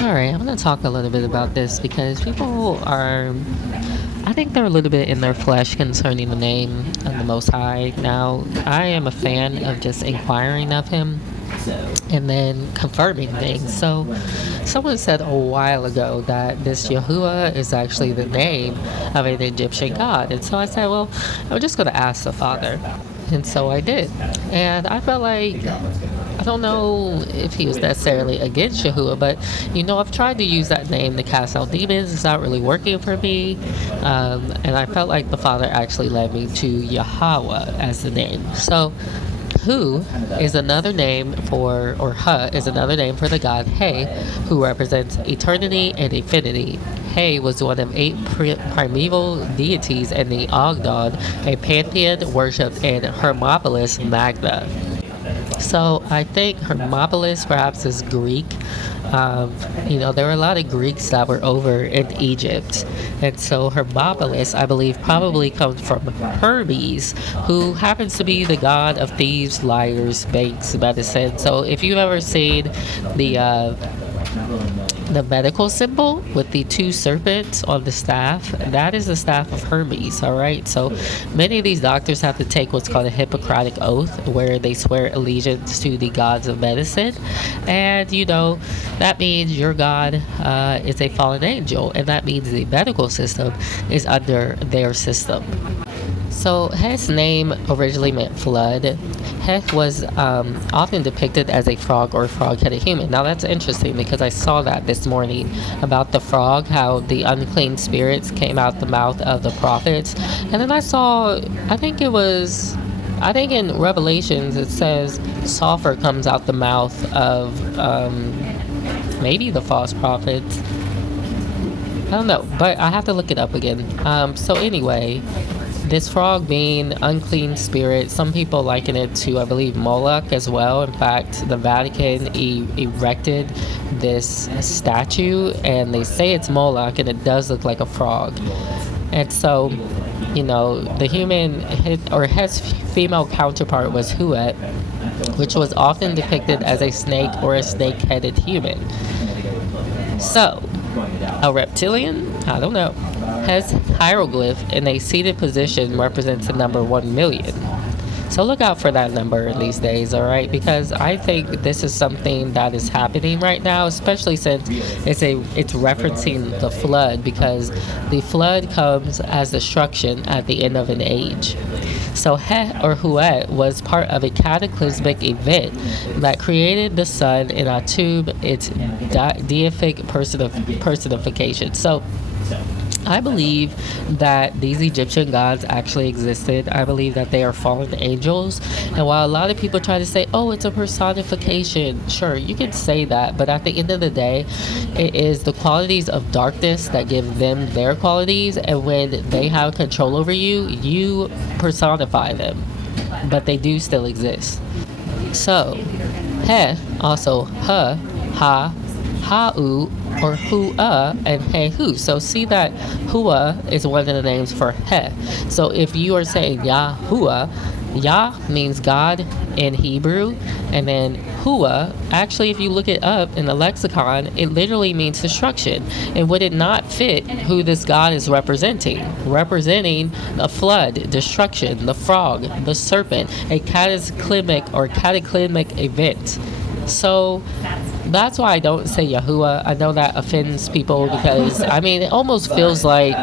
All right, I'm going to talk a little bit about this because people are, I think they're a little bit in their flesh concerning the name of the Most High. Now, I am a fan of just inquiring of Him and then confirming things. So, someone said a while ago that this Yahuah is actually the name of an Egyptian god. And so I said, well, I'm just going to ask the Father. And so I did. And I felt like, I don't know if he was necessarily against Yahuah, but I've tried to use that name to cast out demons. It's not really working for me. And I felt like the Father actually led me to Yahuah as the name. So, Hu is another name for, or Ha is another name for the god He, who represents eternity and infinity. He was one of 8 primeval deities in the Ogdon, a pantheon worshipped in Hermopolis Magna. So I think Hermopolis perhaps is Greek. There were a lot of Greeks that were over in Egypt. And so Hermopolis, I believe, probably comes from Hermes, who happens to be the god of thieves, liars, banks, medicine. So if you've ever seen the medical symbol with the 2 serpents on the staff, that is the staff of Hermes. All right, so many of these doctors have to take what's called a Hippocratic oath, where they swear allegiance to the gods of medicine. And that means your god is a fallen angel, and that means the medical system is under their system. So He's name originally meant flood. He was often depicted as a frog or frog-headed human. Now that's interesting because I saw that this morning about the frog, how the unclean spirits came out the mouth of the prophets. And then I saw, I think in Revelations it says sulfur comes out the mouth of maybe the false prophets. I don't know, but I have to look it up again. So anyway, this frog being unclean spirit, some people liken it to, I believe, Moloch as well. In fact, the Vatican erected this statue, and they say it's Moloch, and it does look like a frog. And so, the human, his female counterpart was Huet, which was often depicted as a snake or a snake-headed human. So, a reptilian? I don't know. His hieroglyph in a seated position represents the number 1 million. So look out for that number in these days, all right? Because I think this is something that is happening right now, especially since it's referencing the flood, because the flood comes as destruction at the end of an age. So He or Huet was part of a cataclysmic event that created the sun in Atum, its deific personification. So I believe that these Egyptian gods actually existed. I believe that they are fallen angels. And while a lot of people try to say, oh, it's a personification, sure, you can say that. But at the end of the day, it is the qualities of darkness that give them their qualities. And when they have control over you, you personify them. But they do still exist. So, He, also Ha, Ha, Ha'u, or Hua, and Hehu. So see that Hua is one of the names for He. So if you are saying Yahuah, Yah means God in Hebrew, and then Hua, actually if you look it up in the lexicon, it literally means destruction. And would it not fit who this God is representing? Representing a flood, destruction, the frog, the serpent, a cataclysmic event. So that's why I don't say Yahuah. I know that offends people because, it almost feels like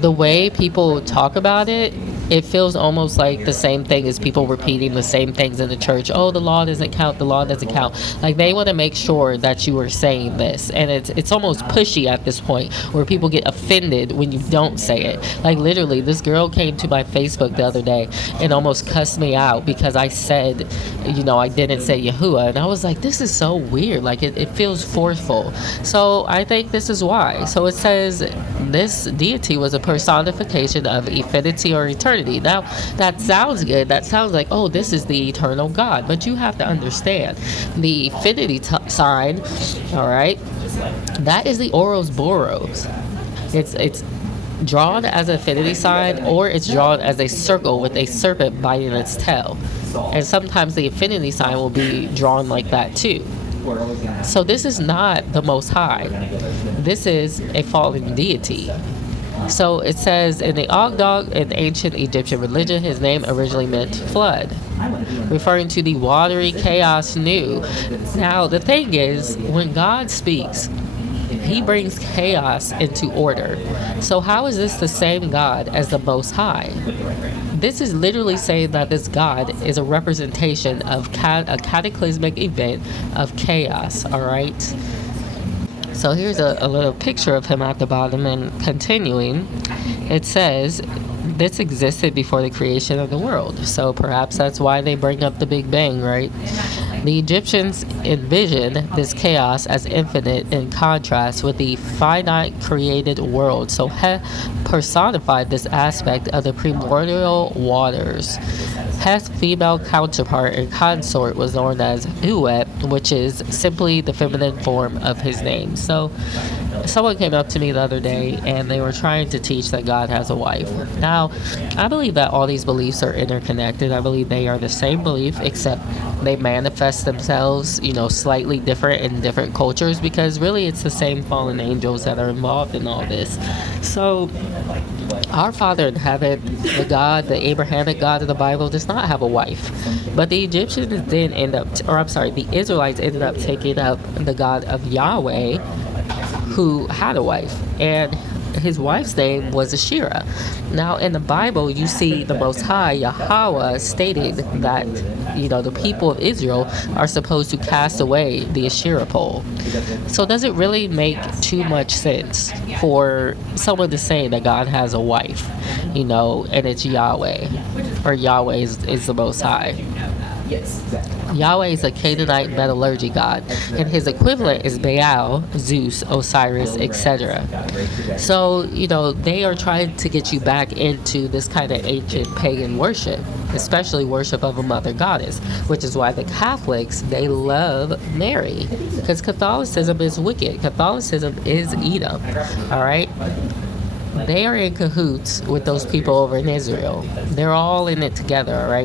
the way people talk about it, it feels almost like the same thing as people repeating the same things in the church. Oh, the law doesn't count, the law doesn't count. Like, they want to make sure that you are saying this. And it's almost pushy at this point where people get offended when you don't say it. Like, literally, this girl came to my Facebook the other day and almost cussed me out because I said, I didn't say Yahuah. And I was like, this is so weird. Like, it feels forceful. So I think this is why. So it says this deity was a personification of infinity or eternity. Now, that sounds good. That sounds like, oh, this is the eternal God. But you have to understand, the infinity sign, all right, that is the Ouroboros. It's drawn as an infinity sign, or it's drawn as a circle with a serpent biting its tail. And sometimes the infinity sign will be drawn like that too. So this is not the Most High. This is a fallen deity. So it says in the Ogdog, in ancient Egyptian religion, his name originally meant flood, referring to the watery chaos new. Now the thing is, when God speaks, he brings chaos into order. So how is this the same God as the Most High? This is literally saying that this God is a representation of a cataclysmic event of chaos, all right? So here's a little picture of him at the bottom, and continuing, it says, this existed before the creation of the world. So perhaps that's why they bring up the Big Bang, right? The Egyptians envisioned this chaos as infinite in contrast with the finite created world. So Heth personified this aspect of the primordial waters. Heth's female counterpart and consort was known as Uet, which is simply the feminine form of his name. So someone came up to me the other day and they were trying to teach that God has a wife. Now, I believe that all these beliefs are interconnected. I believe they are the same belief, except they manifest themselves, slightly different in different cultures, because really it's the same fallen angels that are involved in all this. So our Father in heaven, the Abrahamic God of the Bible, does not have a wife. But the Egyptians then the Israelites ended up taking up the God of Yahuah, who had a wife, and his wife's name was Asherah. Now in the Bible, you see the Most High, Yahuah, stating that, the people of Israel are supposed to cast away the Asherah pole. So does it really make too much sense for someone to say that God has a wife, and it's Yahweh, or Yahweh is the Most High? Yahweh is a Canaanite metallurgy god, and his equivalent is Baal, Zeus, Osiris, etc. So, they are trying to get you back into this kind of ancient pagan worship, especially worship of a mother goddess, which is why the Catholics, they love Mary, because Catholicism is wicked. Catholicism is Edom, all right? They are in cahoots with those people over in Israel. They're all in it together, all right?